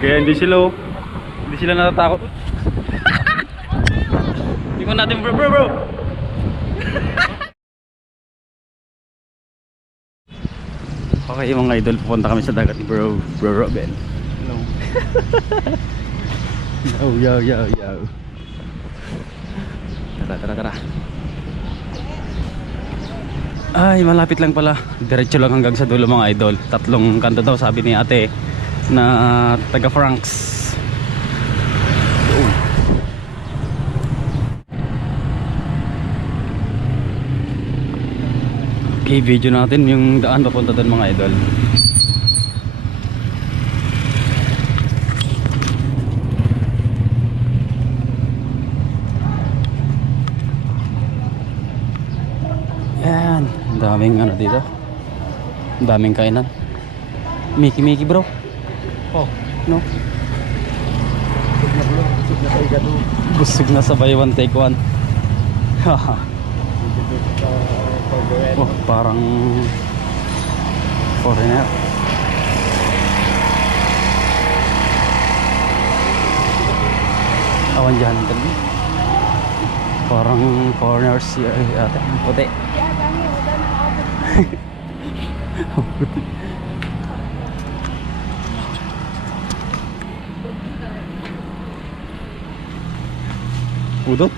Kaya hindi sila oh. Hindi sila natatakot. Tingnan natin bro bro bro. Okay mga idol, pupunta kami sa dagat ni bro, bro Robin. Hello. yo yo yo yo. Tara tara tara. Ay, malapit lang pala. Diretso lang hanggang sa dulo mga idol. Tatlong kanto daw sabi ni ate na taga Franks. Okay, video natin yung daan papunta doon mga idol. Yan, daming ano dito. Daming kainan. Miki Miki bro. Oh, No? busog na bro. Busog na sa igado. Busog na sa buy one take one. Haha. Oh, parang foreigner. Awan dyan tadi. Parang foreigners si ate. Puti. Puti. Udot?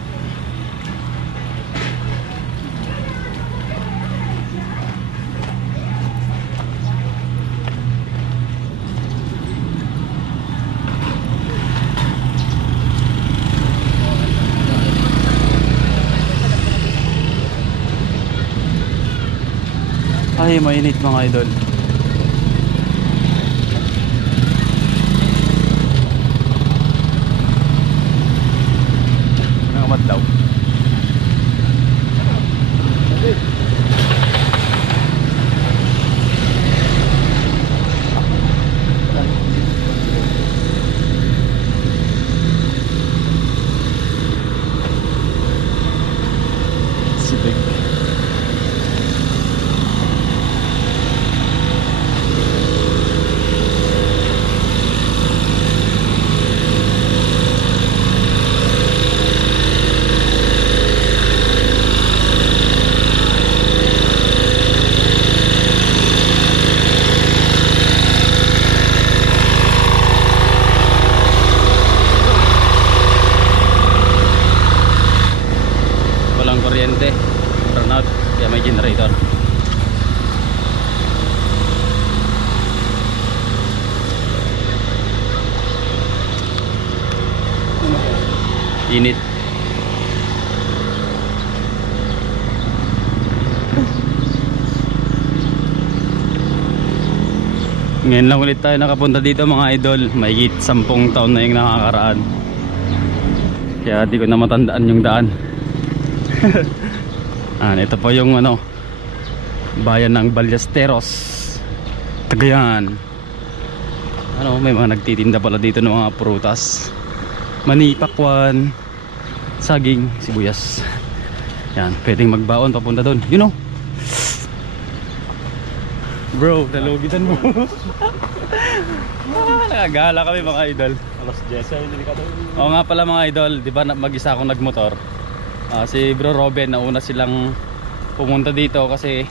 Ay, mainit mga idol. Nangamad daw. Sipig. walang kuryente burnout kaya may generator init ngayon lang ulit tayo nakapunta dito mga idol may 10 taon na yung nakakaraan kaya di ko na matandaan yung daan Ah, ito po yung ano bayan ng Ballesteros. Cagayan. Ano, may mga nagtitinda pala dito ng mga prutas. Mani, pakwan, saging, sibuyas. Yan, pwedeng magbaon papunta doon. You know. Bro, nalugitan mo. ah, nakagala kami mga idol. Alas 10 ay delikado. Oo nga pala mga idol, di ba mag-isa akong nagmotor. Ah, si Bro Robin, nauna silang pumunta dito kasi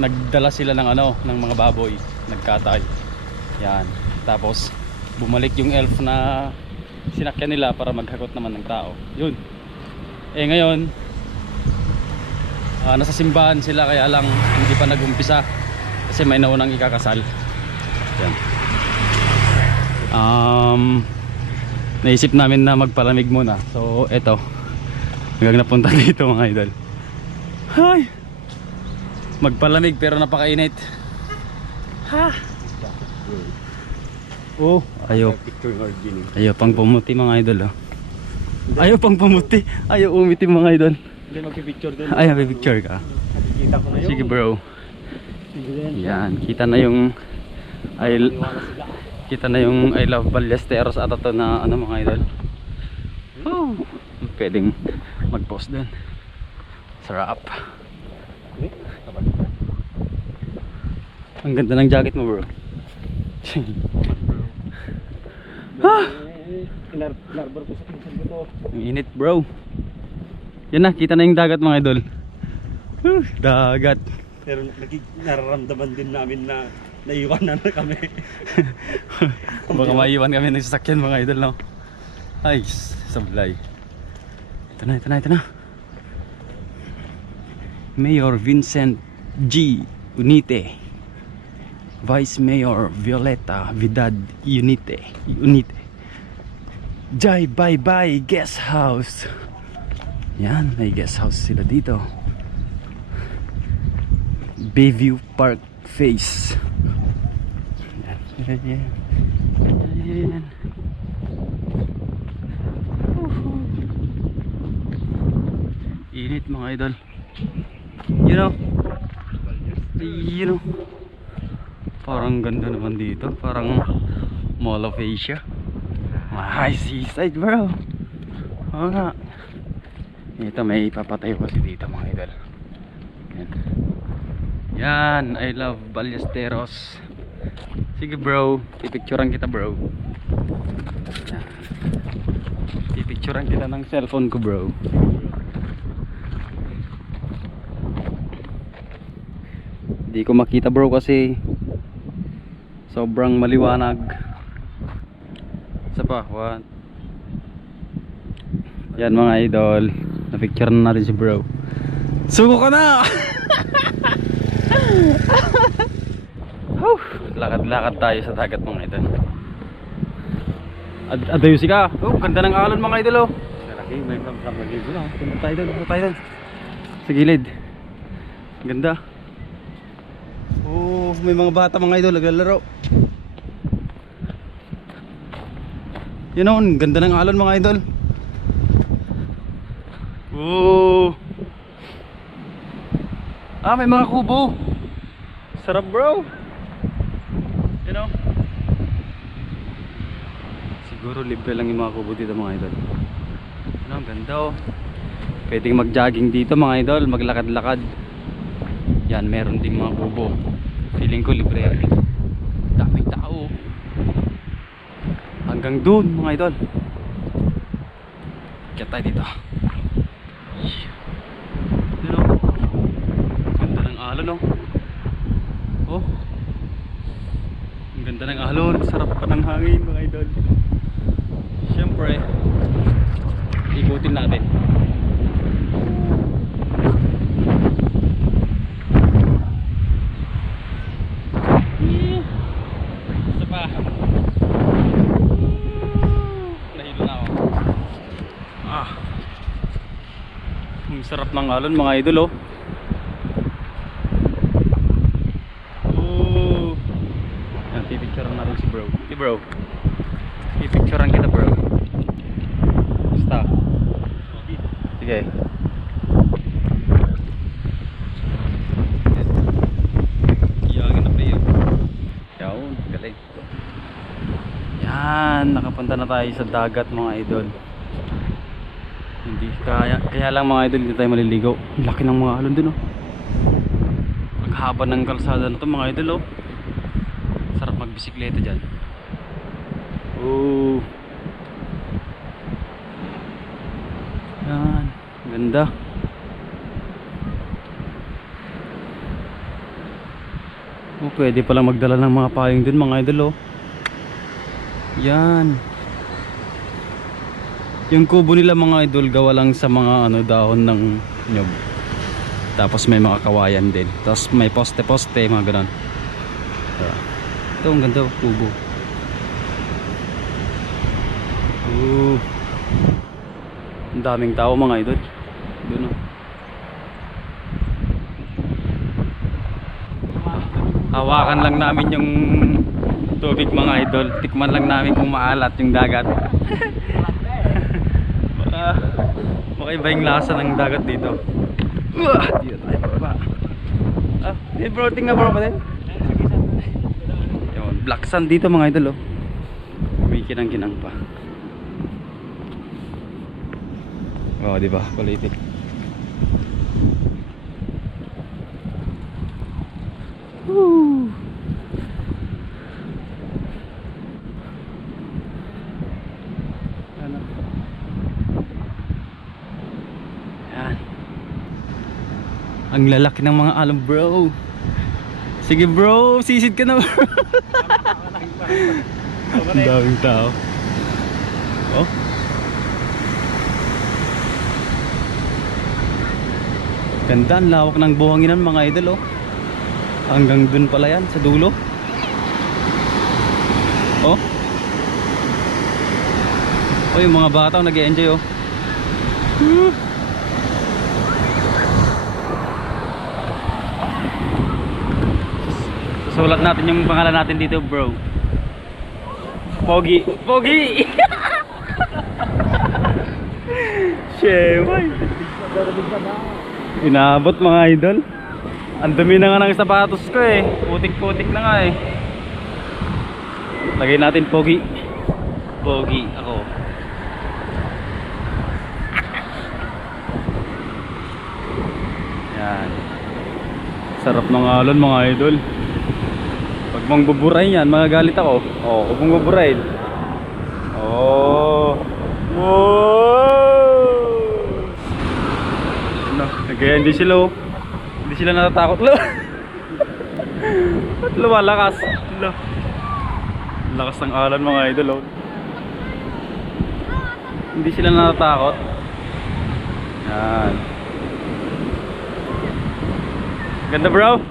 nagdala sila ng ano, ng mga baboy, nagkatay. Yan. Tapos bumalik yung elf na sinakyan nila para maghakot naman ng tao. Yun. Eh ngayon, ah, nasa simbahan sila kaya lang hindi pa nagumpisa kasi may naunang ikakasal. Yan. Um, naisip namin na magpalamig muna. So, eto. Hanggang napunta dito mga idol. Hay! Magpalamig pero napakainit. Ha! Oh, ayo. Ayo pang pumuti mga idol. Oh. Ayaw pang pumuti. Ayaw umiti mga idol. Hindi magpipicture din. Ayaw, may picture ka. Sige bro. Yan, kita na yung I, kita na yung I love Ballesteros ata to na ano mga idol. Oh, pwedeng mag-post doon. Sarap. Ang ganda ng jacket mo bro. Ah! Inar inarbor ko sa ko to. Ang init bro. Yan na, kita na yung dagat mga idol. Huh, dagat. Pero nararamdaman din namin na naiwan na, na kami. Baka maiwan kami ng sasakyan mga idol no. Ay, sablay. Ito na, ito na, ito na. Mayor Vincent G. Unite. Vice Mayor Violeta Vidad Unite. Unite. Jai Bye Bye Guest House. Yan, may guest house sila dito. Bayview Park Face. Yan, yan, yan. Yan. Init mga idol. You know? You know? Parang ganda naman dito. Parang Mall of Asia. Ay, seaside bro. Oo. Ito may papatayo kasi dito mga idol. Yan. Yan, I love Ballesteros. Sige bro, pipicturean kita bro. Yan. Pipicturean kita ng cellphone ko bro. Hindi ko makita bro kasi sobrang maliwanag. Isa pa, one. Yan mga idol. Na-picture na natin si bro. Suko ka na! Lakad-lakad tayo sa dagat mga idol. Ad adayusi ka. Oh, ganda ng alon mga idol oh. Malaki, may na. Punta tayo doon, punta tayo doon. Sa gilid. Ganda. Oh, may mga bata mga idol naglalaro. Yun oh, ang ganda ng alon mga idol. Oh. Ah, may mga kubo. Sarap bro. You know? Siguro libre lang yung mga kubo dito mga idol. Ano, ang ganda oh. Pwedeng mag-jogging dito mga idol, maglakad-lakad. Yan, meron ding mga kubo. Feeling ko libre yan. Daming tao. Hanggang doon mga idol. Tayo dito. Yun oh. Ganda ng alon oh. Oh. Ang ganda ng alon. Sarap pa ng hangin mga idol. Siyempre, ikutin natin. Ah. Ang sarap ng alon mga idol. Oh. Yan, pipicturean natin si bro. Pipicturean kita bro. Basta. Sige. Iyagin na playo. Yawn, galing. Yan, nakapunta na tayo sa dagat mga idol. Hindi kaya, kaya lang mga idol hindi tayo maliligo. Ang Laki ng mga alon dun oh. Ang haba ng kalsada na to mga idol oh. Sarap magbisikleta dyan. Oh. Yan, ganda. Oh, pwede pala magdala ng mga payong dun mga idol oh. Yan. Yung kubo nila mga idol gawa lang sa mga ano dahon ng nyog. Tapos may mga kawayan din. Tapos may poste-poste mga ganun. Ah. Ito ang ganda oh, kubo. Oh. Daming tao mga idol. Doon oh. Hawakan lang namin yung tubig mga idol. Tikman lang namin kung maalat yung dagat. baka, baka iba yung lasa ng dagat dito. Uah! Dito baba. Ah, di bro, tingnan bro ba din? Black sand dito mga idol oh. May kinang-kinang pa. Oh, di ba? Politik. Woo! Yan. Ang lalaki ng mga alam, bro. Sige, bro. Sisid ka na, bro. Ang daming tao. Oh. Ganda, ang lawak ng buhanginan mga idol oh. Hanggang dun pala yan, sa dulo. Oh. Oh, yung mga bata nag enjoy oh. Sulat natin yung pangalan natin dito, bro. Pogi. Pogi! Shemay. Inabot mga idol. Ang dumi na nga ng sapatos ko eh. Putik-putik na nga eh. Lagay natin pogi. Pogi ako. Yan. Sarap ng alon mga idol. Pag mong buburay yan, magagalit ako. Oh, huwag mong buburayin. Oh. Nagaya hindi sila oh. Hindi sila natatakot. Lo. Ba't lumalakas? Lo. Lakas ng alon mga idol oh. Hindi sila natatakot. Yan. Ganda bro.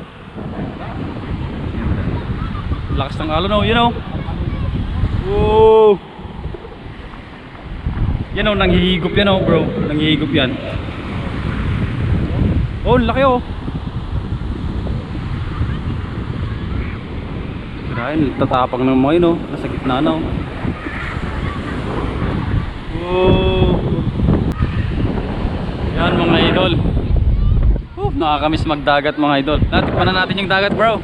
Lakas ng alon oh, you know. Whoa. Yan oh, nanghihigop yan oh bro. Nanghihigop yan. Oh, laki oh. Grabe, tatapang ng mga yun oh. Nasa gitna na oh. Whoa. Yan mga idol. Uh, nakakamiss magdagat mga idol. Natikman na natin yung dagat bro.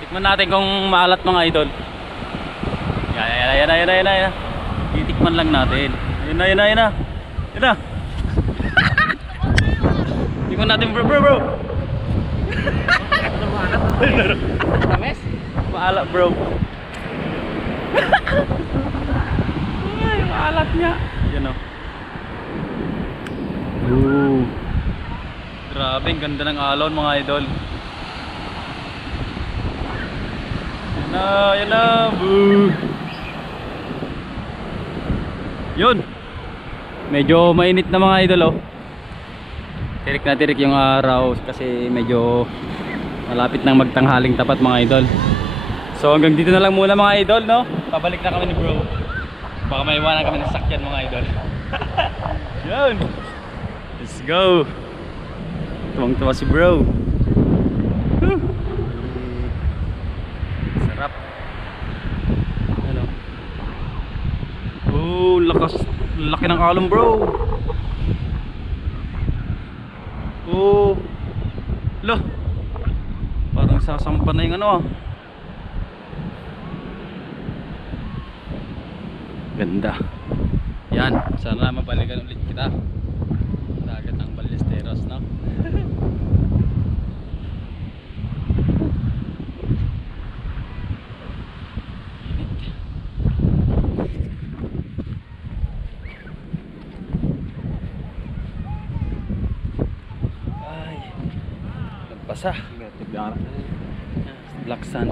Tikman natin kung maalat mga idol. Yan, yan, yan, yan, yan, yan. Titikman lang natin. Yun na, yun na, yun na. Yun na. Tikman natin bro, bro, bro. Tamis? Maalat bro. Ay, maalat niya. Yan o. Ooh. Grabe, ang ganda ng alon mga idol. Yan na, yan na. Boo. Yun. Medyo mainit na mga idol oh. Tirik na tirik yung araw kasi medyo malapit nang magtanghaling tapat mga idol. So hanggang dito na lang muna mga idol no. Pabalik na kami ni bro. Baka may iwanan kami ng sakyan mga idol. Yun. Let's go. Tuwang tuwa si bro. Sarap. Ano? Oh, lakas. Laki ng alon bro. Oh. Lo. Parang sasampa na yung ano ah. Ganda. Yan. Sana mabalikan ulit kita. Dagat ng Ballesteros, no? Nagpasa. Black Sun.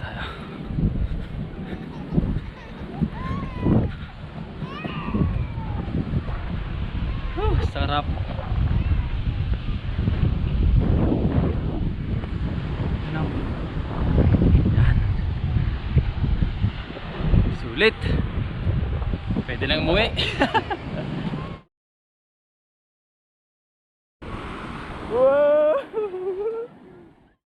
Tayo. Whew, sarap. Yan. Sulit. Pwede nang umuwi.